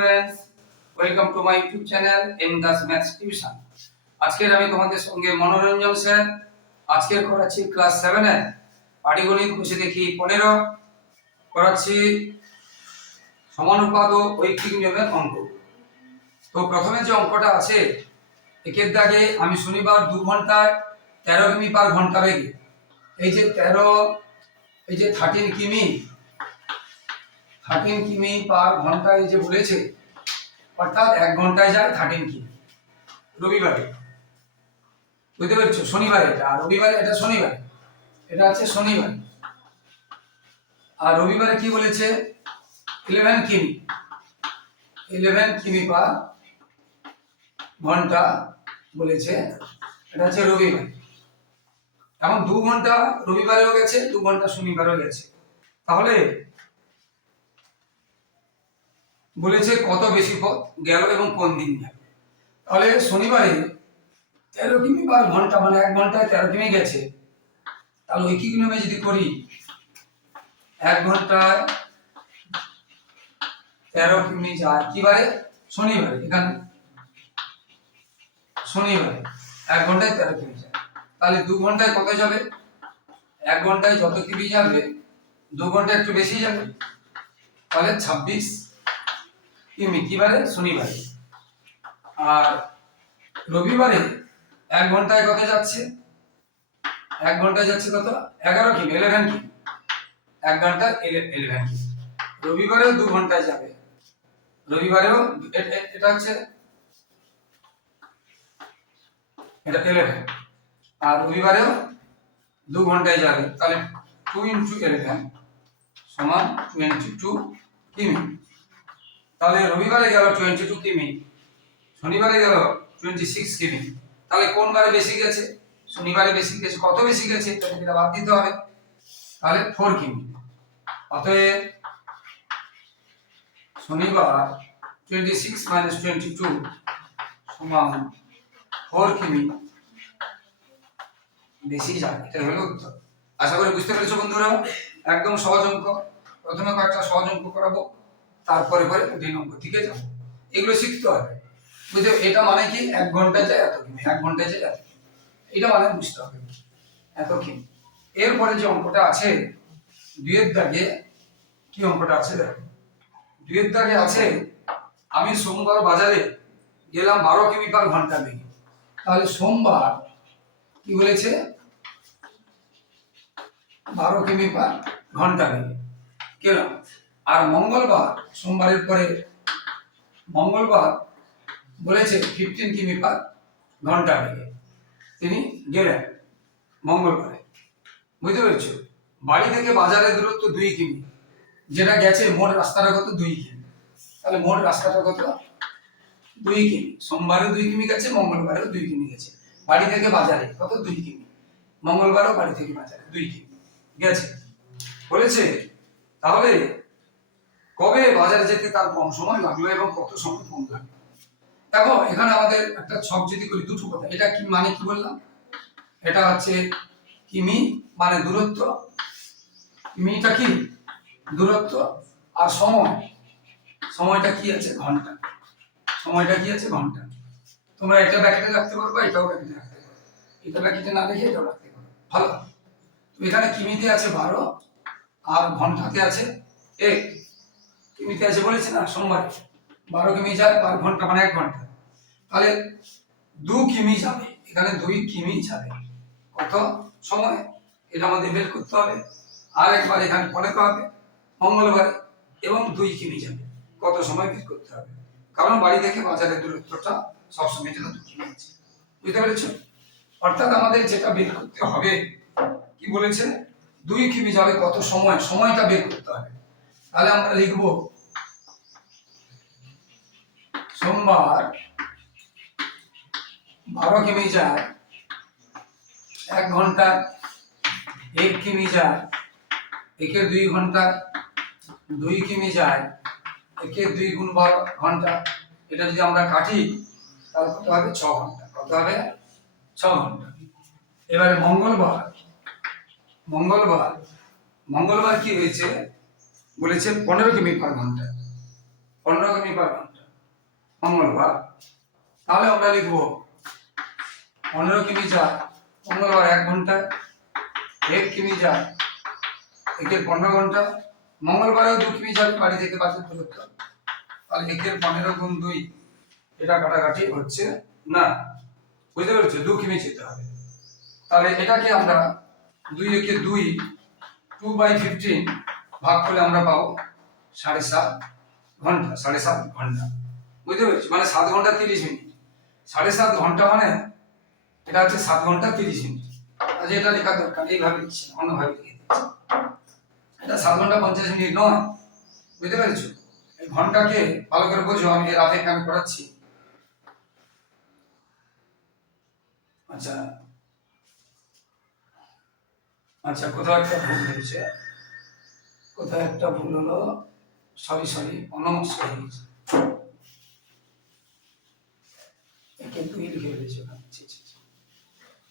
Students welcome to my YouTube channel M Das maths tuition আজকের আমি তোমাদের সঙ্গে মনোরঞ্জন স্যার আজকের করাচ্ছি ক্লাস সেভেনে পাটিগণিত বসে দেখি পনেরো, করাচ্ছি সমানুপাত ও ঐকিক নিয়মের অঙ্ক। তো প্রথমে যে অঙ্কটা আছে, একের দাগে আমি শনিবার দু ঘন্টায় তেরো কিমি পার ঘণ্টা বেগে। এই যে তেরো, এই যে থার্টিন কিমি থার্টিন কিমি পার ঘন্টায় যে বলেছে, অর্থাৎ এক ঘন্টায় যায় থার্টিন কিমি রবিবারে। বুঝতে পেরেছ? শনিবারে এটা। আর রবিবারে এটা শনিবার। এটা হচ্ছে শনিবার। আর রবিবারে কি বলেছে? ইলেভেন কিমি। ইলেভেন কিমি পার ঘণ্টা বলেছে। এটা হচ্ছে রবিবার। এখন দু ঘণ্টা রবিবারেও গেছে, দু ঘণ্টা শনিবারেও গেছে। তাহলে বলেছে কত বেশি পথ গেল এবং কোন দিন গেল। তাহলে শনিবারে তেরো কিমি পার ঘণ্টা মানে এক ঘন্টায় তেরো কিমি গেছে। তাহলে ওই কি নিয়মে যদি করি, এক ঘন্টায় তেরো কিমি যায় কি বারে? শনিবারে, এখানে। শনিবারে এক ঘন্টায় তেরো কিমি যায়। তাহলে দু ঘন্টায় কত যাবে? এক ঘন্টায় যত কিমি যাবে, দু ঘণ্টা একটু বেশি যাবে। তাহলে ছাব্বিশ কিমি কি বারে শনিবারে। আর রবিবারে এক ঘন্টায় কত যাচ্ছে? এক ঘন্টায় যাচ্ছে কত? এগারো কিমি ইলেভেন কিমি। এক ঘণ্টা ইলেভেন কিমি। রবিবারেও দু ঘন্টায় যাবে। রবিবারেও এটা হচ্ছে এটা ইলেভেন আর রবিবারেও দু ঘন্টায় যাবে। তাহলে টু ইন্টু ইলেভেন সমান টোয়েন্টি টু কিমি। তাহলে রবিবারে গেল টোয়েন্টি টু কিমি, শনিবারে গেল টোয়েন্টি সিক্স কিমি। তাহলে কোন বারে বেশি গেছে? শনিবারে বেশি গেছে। কত বেশি গেছে? এটা বাদ দিতে হবে। তাহলে ফোর কিমি। অতএব শনিবার twenty six minus twenty two সমান ফোর কিমি। বেশি যায় এটা হলো উত্তর। আশা করি বুঝতে পেরেছ বন্ধুরা। একদম সহজ অঙ্ক। প্রথমে কয়েকটা সহজ অঙ্ক করাবো। তারপরে পরে কঠিন অঙ্ক ঠিক আছে এগুলো শিখতে হবে। বুঝতে এটা মানে কি? এক ঘণ্টা যায় এত কিমি এক ঘণ্টা যায় এত এটা মানে বুঝতে হবে। এত কিমি এরপরে যে অঙ্কটা আছে দুয়ের দাগে কি অঙ্কটা আছে দেখো। দুয়ের দাগে আছে, আমি সোমবার বাজারে গেলাম বারো কিমি পার ঘণ্টা বেগে। তাহলে সোমবার কি বলেছে? বারো কিমি পার ঘণ্টা বেগে। গেলাম। আর মঙ্গলবার, সোমবারের পরে মঙ্গলবার বলেছে ফিফটিন কিমি পার ঘণ্টা বেগে। তিনি গেলেন মঙ্গলবারে। বুঝতে পেরেছ? বাড়ি থেকে বাজারের দূরত্ব দুই কিমি। যেটা গেছে মোট রাস্তাটা কত? দুই কিমি। তাহলে মোট রাস্তাটা কত? দুই কিমি। সোমবারে দুই কিমি গেছে, মঙ্গলবারেও দুই কিমি গেছে। বাড়ি থেকে বাজারে কত? দুই কিমি। মঙ্গলবারও বাড়ি থেকে বাজারে দুই কিমি। গেছে। বলেছে, তাহলে কবে বাজারে যেতে তার কম সময় লাগল এবং কত সময় কম লাগল? দেখো, এখানে আমাদের একটা ছক যদি করি, দুটো কথা। এটা কি মানে কি বললাম? এটা হচ্ছে কিমি মানে দূরত্ব। কিমিটা কি? দূরত্ব আর সময়। সময়টা কি আছে? ঘণ্টা। সময়টা কি আছে? ঘণ্টা। তোমরা এটা ব্যাকেটে রাখতে পারবে, এটাও ব্যাকেটে রাখতে পারবে। এটা ব্যাকেটে না রেখে এটাও রাখতে পারবে। ভালো? তো এখানে কিমিতে আছে? বারো। আর ঘন্টাতে আছে এক। আছে বলেছে না, সোমবার। বারো কিমি যায় পার ঘণ্টা মানে এক ঘণ্টা। তাহলে দু কিমি যাবে, এখানে দুই কিমি যাবে। কত সময়? এটা আমাদের বের করতে হবে। আর একবার এখানে পড়াতে হবে, মঙ্গলবারে, এবং দুই কিমি যাবে। কত সময় বের করতে হবে? কারণ বাড়ি থেকে বাজারের দূরত্বটা সবসময় যেন দু কিমি আছে। বুঝতে পেরেছ? অর্থাৎ আমাদের যেটা বের করতে হবে, কি বলেছে? দুই কিমি যাবে কত সময়? সময়টা বের করতে হবে। তাহলে আমরা লিখব সোমবার বারো কিমি যায় এক ঘণ্টা এক কিমি যায় একে দুই ঘণ্টা দুই কিমি যায় একে দুই গুণ বারো ঘণ্টা। এটা যদি আমরা কাটি, তাহলে কত হবে? ছ ঘণ্টা। কত হবে? ছ ঘণ্টা। এবারে মঙ্গলবার। মঙ্গলবার। মঙ্গলবার কি হয়েছে? বলেছে পনেরো কিমি পার ঘণ্টা। পনেরো কিমি পার ঘণ্টা। মঙ্গলবার তাহলে আমরা লিখব পনেরো কিমি যায় মঙ্গলবার এক ঘন্টায় এক কিমি যায় একের পনেরো ঘণ্টা, মঙ্গলবারেও দু কিমি যাবে বাড়ি থেকে বাজার দূরত্ব তাহলে একের পনেরো গুণ দুই, এটা কাটাকাটি হচ্ছে না। বুঝতে পেরেছ? দু কিমি যেতে হবে। তাহলে এটাকে আমরা দুই একে দুই, টু বাই ফিফটিন ভাগ করলে আমরা পাবো সাড়ে সাত ঘণ্টা, সাড়ে সাত ঘণ্টা। বুঝতে পেরেছি? মানে সাত ঘণ্টা তিরিশ মিনিট। সাড়ে সাত ঘণ্টা মানে এটা হচ্ছে সাত ঘণ্টা তিরিশ মিনিট। আচ্ছা এটা লেখা দরকার এইভাবে না, অন্যভাবে লিখে দিচ্ছি। এটা সাত ঘণ্টা পঞ্চাশ মিনিট নয় বুঝতে পেরেছ? ঘন্টাকে ভালো করে বোঝো আমি রাতে কাম করাচ্ছি আচ্ছা আচ্ছা কোথাও একটা ভুল হয়েছে। কোথাও একটা ভুল হলো। সরি সরি অনমস্কার হয়ে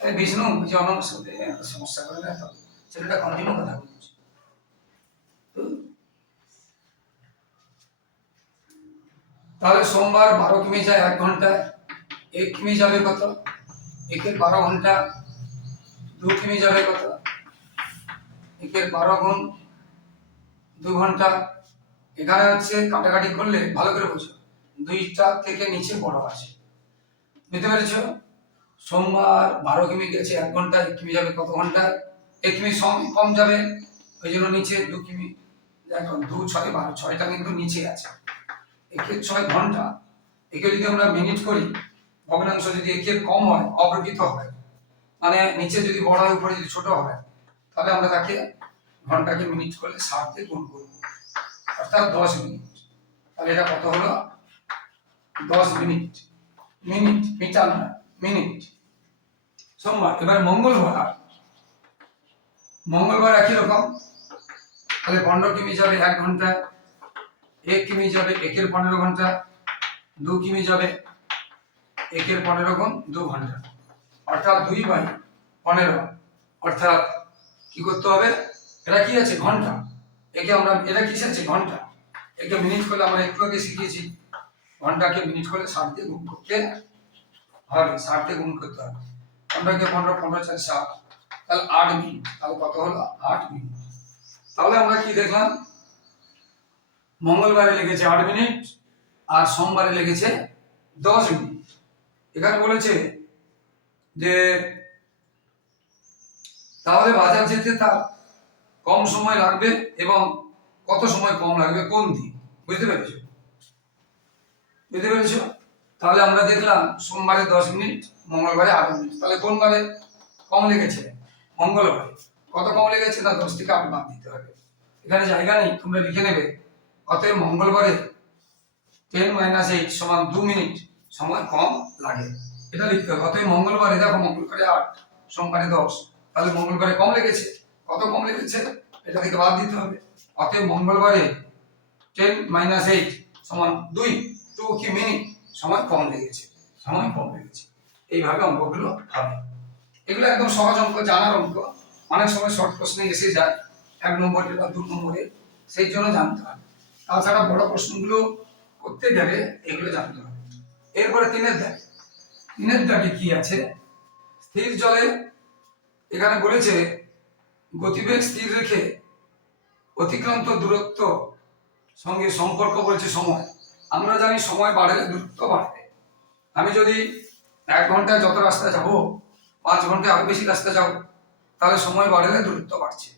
আরে বিষ্ণু, যে সমস্যা করে কন্টিনিউ কথা তাহলে সোমবার বারো কিমি যায় এক ঘন্টায় এক কিমি যাবে কত? একের বারো ঘণ্টা, দু কিমি যাবে কত? একের বারো গুণ দু ঘণ্টা। এখানে হচ্ছে কাটাকাটি করলে ভালো করে বোঝো। দুইটা থেকে নিচে বড় আছে। বুঝতে পেরেছ? সোমবার বারো কিমি গেছে, এক ঘণ্টা এক কিমি যাবে কত ঘণ্টা এক কিমি কম যাবে। ওই জন্য নিচে দু কিমি দেখো দু ছয়, বারো, ছয়টা কিন্তু নিচে আছে। একের ছয় ঘণ্টা। একে যদি আমরা মিনিট করি, ভগ্নাংশ যদি একের কম হয় অপ্রকৃত হয় মানে নিচে যদি বড় হয়, উপরে যদি ছোট হয়, তাহলে আমরা তাকে ঘন্টাকে মিনিট করলে দিয়ে গুণ করব। অর্থাৎ দশ মিনিট তাহলে এটা কত হলো? দশ মিনিট মিনিট মিটার না মিনিট। সোমবার, এবার মঙ্গলবার। মঙ্গলবার একই রকম। তাহলে পনেরো কিমি যাবে এক ঘণ্টা, এক কিমি যাবে একের পনেরো ঘণ্টা, দু কিমি যাবে একের পনেরো গুণ দু ঘণ্টা। অর্থাৎ দুই বাই পনেরো। অর্থাৎ কি করতে হবে? এটা কি আছে? ঘণ্টা। একে আমরা, এটা কিসের আছে? ঘণ্টা। একে মিনিট করলে আমরা একটু আগে শিখিয়েছি। ঘন্টাকে মিনিট করে ষাট দিয়ে গুণ করতে হবে ষাট দিয়ে গুণ করতে হবে ঘন্টাকে পনেরো পনেরো, চার ষাট তাহলে আট মিনিট। তাহলে কত হলো? আট মিনিট। তাহলে আমরা কি দেখলাম? মঙ্গলবারে লেগেছে আট মিনিট আর সোমবারে লেগেছে দশ মিনিট। এখানে বলেছে যে, তাহলে বাজার যেতে তার কম সময় লাগবে এবং কত সময় কম লাগবে? কোন দিন? বুঝতে পেরেছ? বুঝতে পেরেছ? তাহলে আমরা দেখলাম সোমবারে দশ মিনিট, মঙ্গলবারে আট মিনিট। তাহলে কোন বারে? কম লেগেছে মঙ্গলবারে। কত কম লেগেছে না, দশ থেকে আট বাদ দিতে হবে। এখানে জায়গা নেই, তোমরা লিখে নেবে। অতএব মঙ্গলবারে টেন মাইনাস এইট সমান দু মিনিট সময় কম লাগে। এটা লিখতে হবে। অতএব মঙ্গলবারে দেখো, মঙ্গলবারে আট, সোমবারে দশ। তাহলে মঙ্গলবারে কম লেগেছে কত কম লেগেছে এটা থেকে বাদ দিতে হবে। অতএব মঙ্গলবারে টেন মাইনাস এইট সমান দুই। টু কি মিনিট সময় কম লেগেছে, সময় কম লেগেছে। এইভাবে অঙ্কগুলো হবে। এগুলো একদম সহজ অঙ্ক, জানার অঙ্ক। অনেক সময় শর্ট প্রশ্নে এসে যায়, এক নম্বরে বা দু নম্বরে, সেই জন্য জানতে হবে তাছাড়া বড় প্রশ্নগুলো করতে গেলে এগুলো জানতে হবে। এরপরে তিনের দাগ। তিনের দাগে কি আছে? স্থির জলে এখানে বলেছে, গতিবেগ স্থির রেখে অতিক্রান্ত দূরত্ব সঙ্গে সম্পর্ক বলছে সময়। আমরা জানি সময় বাড়লে দূরত্ব বাড়বে। আমি যদি এক ঘন্টায় যত রাস্তা যাব, পাঁচ ঘন্টায় আরও বেশি রাস্তা যাব, তাহলে সময় বাড়লে দূরত্ব বাড়ছে।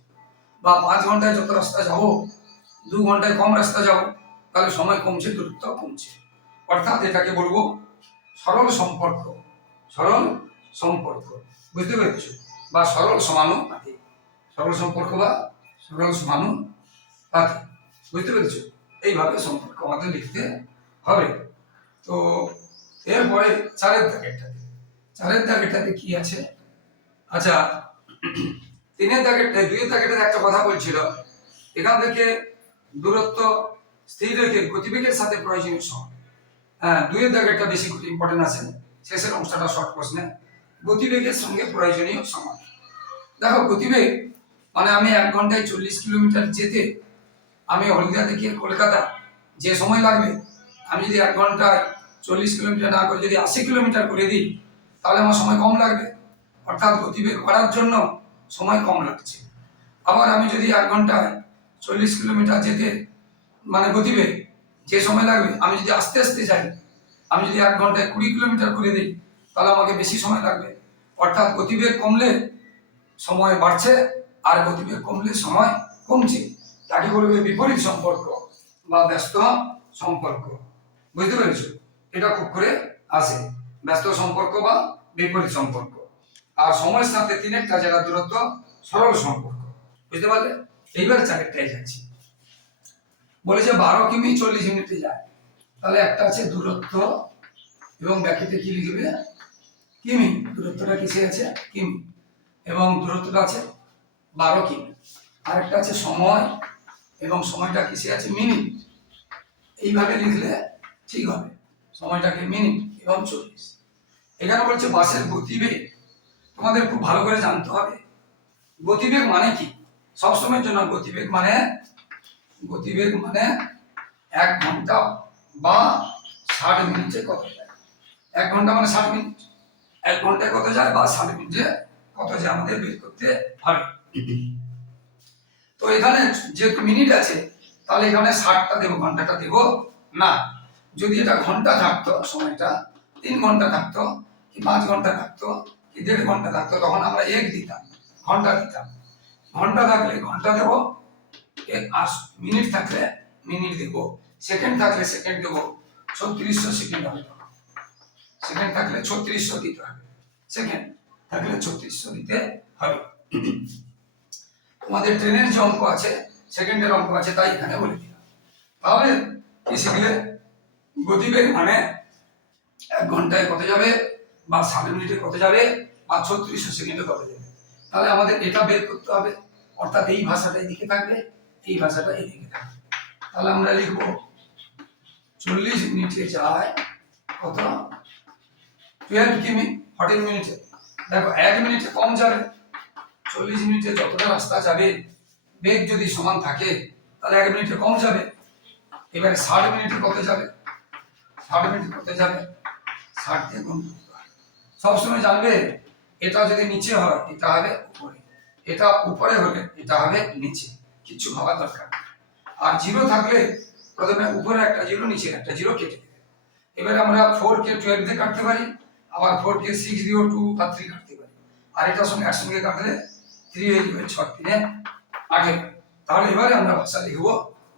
বা পাঁচ ঘন্টায় যত রাস্তা যাব, দু ঘন্টায় কম রাস্তা যাব, তাহলে সময় কমছে, দূরত্ব কমছে। অর্থাৎ এটাকে বলব সরল সম্পর্ক। সরল সম্পর্ক। বুঝতে পেরেছ? বা সরল সমানুপাতি সরল সম্পর্ক বা সরল সমানুপাতি বুঝতে পেরেছ? এইভাবে সম্পর্ক আমাদের লিখতে হবে। তো এরপরে চারের দাগেরটাতে চারের দাগেরটাতে কি আছে? আচ্ছা তিনের দাগের এই দুইয়ের দাগেরটাতে একটা কথা বলছিল। এখান থেকে দূরত্ব স্থির রেখে গতিবেগের সাথে প্রয়োজনীয় সময় হ্যাঁ দুইয়ের দাগেরটা বেশি ইম্পর্টেন্ট আছে। শেষের অংশটা শর্ট প্রশ্নে। গতিবেগের সঙ্গে প্রয়োজনীয় সময় দেখো, গতিবেগ মানে আমি এক ঘন্টায় চল্লিশ কিলোমিটার যেতে, আমি হলদিয়া থেকে কলকাতা? যে সময় লাগবে আমি যদি এক ঘন্টায় চল্লিশ কিলোমিটার না করে যদি আশি কিলোমিটার করে দিই, তাহলে আমার সময় কম লাগবে। অর্থাৎ গতিবেগ করার জন্য সময় কম লাগছে। আবার আমি যদি এক ঘন্টায় চল্লিশ কিলোমিটার যেতে মানে গতিবেগ যে সময় লাগবে, আমি যদি আস্তে আস্তে যাই, আমি যদি এক ঘন্টায় কুড়ি কিলোমিটার করে দিই, তাহলে আমাকে বেশি সময় লাগবে। অর্থাৎ গতিবেগ কমলে সময় বাড়ছে আর গতিবেগ কমলে সময় কমছে। তাকে বলবে বিপরীত সম্পর্ক বা ব্যস্ত সম্পর্ক। বুঝতে পেরেছ? এটা খুব করে আসে ব্যস্ত সম্পর্ক বা বিপরীত সম্পর্ক। আর সময়ের সাথে তিনেরটা যেটা দূরত্ব সরল সম্পর্ক। বুঝতে পারলে? এইবার চারেরটাই যাচ্ছি। বলেছে বারো কিমি চল্লিশ মিনিটে যায়। তাহলে একটা আছে দূরত্ব এবং ব্যাকেটে কি লিখবে? কিমি। দূরত্বটা কিসে আছে? কিমি। এবং দূরত্বটা আছে বারো কিমি। আরেকটা আছে সময় এবং সময়টা কিসে আছে? মিনিট। এইভাবে লিখলে ঠিক হবে। সময়টাকে মিনিট এবং চল্লিশ। এখানে বলছে বাসের গতিবেগ। তোমাদের খুব ভালো করে জানতে হবে। গতিবেগ মানে কি? সবসময়ের জন্য গতিবেগ মানে গতিবেগ মানে এক ঘণ্টা বা ষাট মিনিটে কত যায়? এক ঘণ্টা মানে ষাট মিনিট। এক ঘন্টায় কত যায় বা ষাট মিনিটে কত যায়? আমাদের বের করতে হবে তো এখানে যেহেতু মিনিট আছে, তাহলে এখানে ষাটটা দেবো, ঘন্টাটা দেবো না। যদি এটা ঘণ্টা থাকতো, সময়টা, তিন ঘণ্টা থাকতো কি পাঁচ ঘণ্টা থাকতো কি দেড় ঘণ্টা থাকতো, তখন আমরা এক দিতাম, ঘণ্টা দিতাম। ঘণ্টা থাকলে ঘণ্টা দেবো মিনিট থাকলে মিনিট দেবো, সেকেন্ড থাকলে সেকেন্ড দেবো, ছত্রিশশো সেকেন্ড হবে। সেকেন্ড থাকলে ছত্রিশশো দিতে হবে, সেকেন্ড থাকলে ছত্রিশশো দিতে হবে। তোমাদের ট্রেনের যে অঙ্ক আছে, সেকেন্ডের অঙ্ক আছে, তাই এখানে বলে দিলাম। তাহলে কি শিখলে গতিবেগ মানে এক ঘন্টায় কত যাবে বা ষাট মিনিটে কত যাবে বা ছত্রিশশো সেকেন্ডে কত যাবে? তাহলে আমাদের এটা বের করতে হবে। অর্থাৎ এই ভাষাটা এদিকে থাকবে, এই ভাষাটা এদিকে থাকবে। তাহলে আমরা লিখব, চল্লিশ মিনিটে যায় কত? টুয়েলভ কিমি ফর্টিন মিনিটে। দেখো, এক মিনিটে কম যাবে, চল্লিশ মিনিটে যতটা রাস্তা যাবে, বেগ যদি সমান থাকে, তাহলে এক মিনিটে কম যাবে। এবারে ষাট মিনিটে কত যাবে? ষাট মিনিট কত যাবে। ষাট দিয়ে গুণ করতে। সবসময় জানবে, এটা যদি নিচে হয়, এটা হবে উপরে। এটা উপরে হলে, এটা হবে নিচে। কিছু ভাবার দরকার আর জিরো থাকলে প্রথমে উপরে একটা জিরো, নিচে একটা জিরো কেটে দেবে। এবারে আমরা ফোর কে টুয়েলভ দিয়ে কাটতে পারি, আবার ফোর কে সিক্স দিয়েও টু বা থ্রি কাটতে পারি। আর এটার সঙ্গে একসঙ্গে কাটলে থ্রি হয়ে যাবে ছ তিনে আঠেরো তাহলে এবারে আমরা ভাষা লিখব।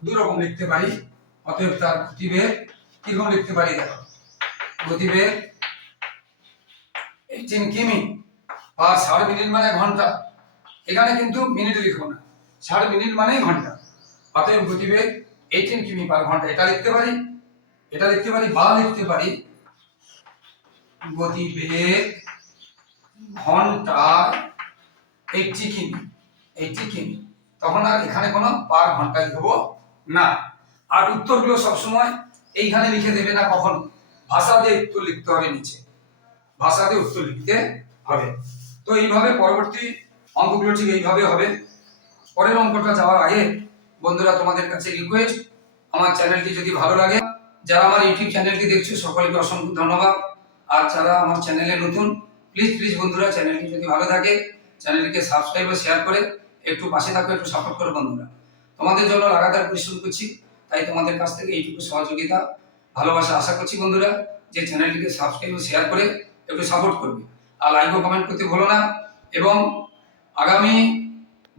দু রকম লিখতে পারি। অতএব তার গতিবেগ কীরকম লিখতে পারি দেখো? গতিবেগ এইটিন কিমি আর ষাট মিনিট মানে ঘণ্টা। এখানে কিন্তু মিনিট লিখব না। ষাট মিনিট মানেই ঘণ্টা। অতএব গতিবেগ এইটিন কিমি পার ঘণ্টা। এটা লিখতে পারি, এটা লিখতে পারি, বা লিখতে পারি। গতিবেগ ঘন্টায় এইটটি কিমি এইটটি কিমি। তখন আর এখানে কোনো পার ঘণ্টা লিখব না। আর উত্তরগুলো সবসময় এইখানে লিখে দেবে না কখন? ভাষা দিয়ে উত্তর লিখতে হবে নিচে। ভাষা দিয়ে উত্তর লিখতে হবে। তো এইভাবে পরবর্তী অঙ্কগুলো ঠিক এইভাবে হবে। পরের অঙ্কটা যাওয়ার আগে বন্ধুরা, তোমাদের কাছে রিকোয়েস্ট আমার চ্যানেলটি যদি ভালো লাগে, যারা আমার ইউটিউব চ্যানেলটি দেখছ, সকলকে অসংখ্য ধন্যবাদ। আর যারা আমার চ্যানেলে নতুন প্লিজ প্লিজ বন্ধুরা, চ্যানেলটি যদি ভালো থাকে, চ্যানেলটিকে সাবস্ক্রাইব ও শেয়ার করে, একটু পাশে থাকো, একটু সাপোর্ট করো বন্ধুরা। তোমাদের জন্য লাগাতার পরিশ্রম করছি। তাই তোমাদের কাছ থেকে এইটুকু সহযোগিতা, ভালোবাসা আশা করছি বন্ধুরা, যে চ্যানেলটিকে সাবস্ক্রাইব ও শেয়ার করে একটু সাপোর্ট করবে। আর লাইক ও কমেন্ট করতে ভুলো না। এবং আগামী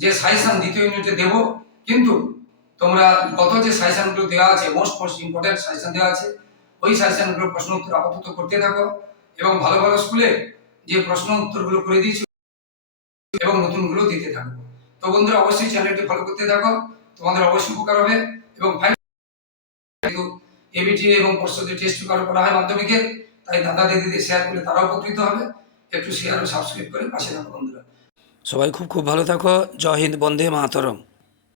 যে সাজেশন দ্বিতীয় ইউনিটে দেব, কিন্তু তোমরা গত যে সাজেশনগুলো দেওয়া আছে মোস্ট মোস্ট ইম্পর্টেন্ট সাজেশন দেওয়া আছে, ওই সাজেশনগুলো প্রশ্ন উত্তর আপাতত করতে থাকো। এবং ভালো ভালো স্কুলে যে প্রশ্ন উত্তরগুলো করে দিয়েছি, এবং নতুনগুলো দিতে থাকো। তো বন্ধুরা, অবশ্যই চ্যানেলটি ফলো করতে থাকো। তোমাদের অবশ্যই উপকার হবে। এবং ফাইন এবিটি এবং পর্ষদের টেস্ট করা করা হয় মাধ্যমিকের তাই দাদা দিদিদের শেয়ার করলে তারাও উপকৃত হবে। একটু শেয়ার ও সাবস্ক্রাইব করে পাশে থাকো বন্ধুরা। সবাই খুব খুব ভালো থাকো। জয় হিন্দ, বন্দে মাতরম।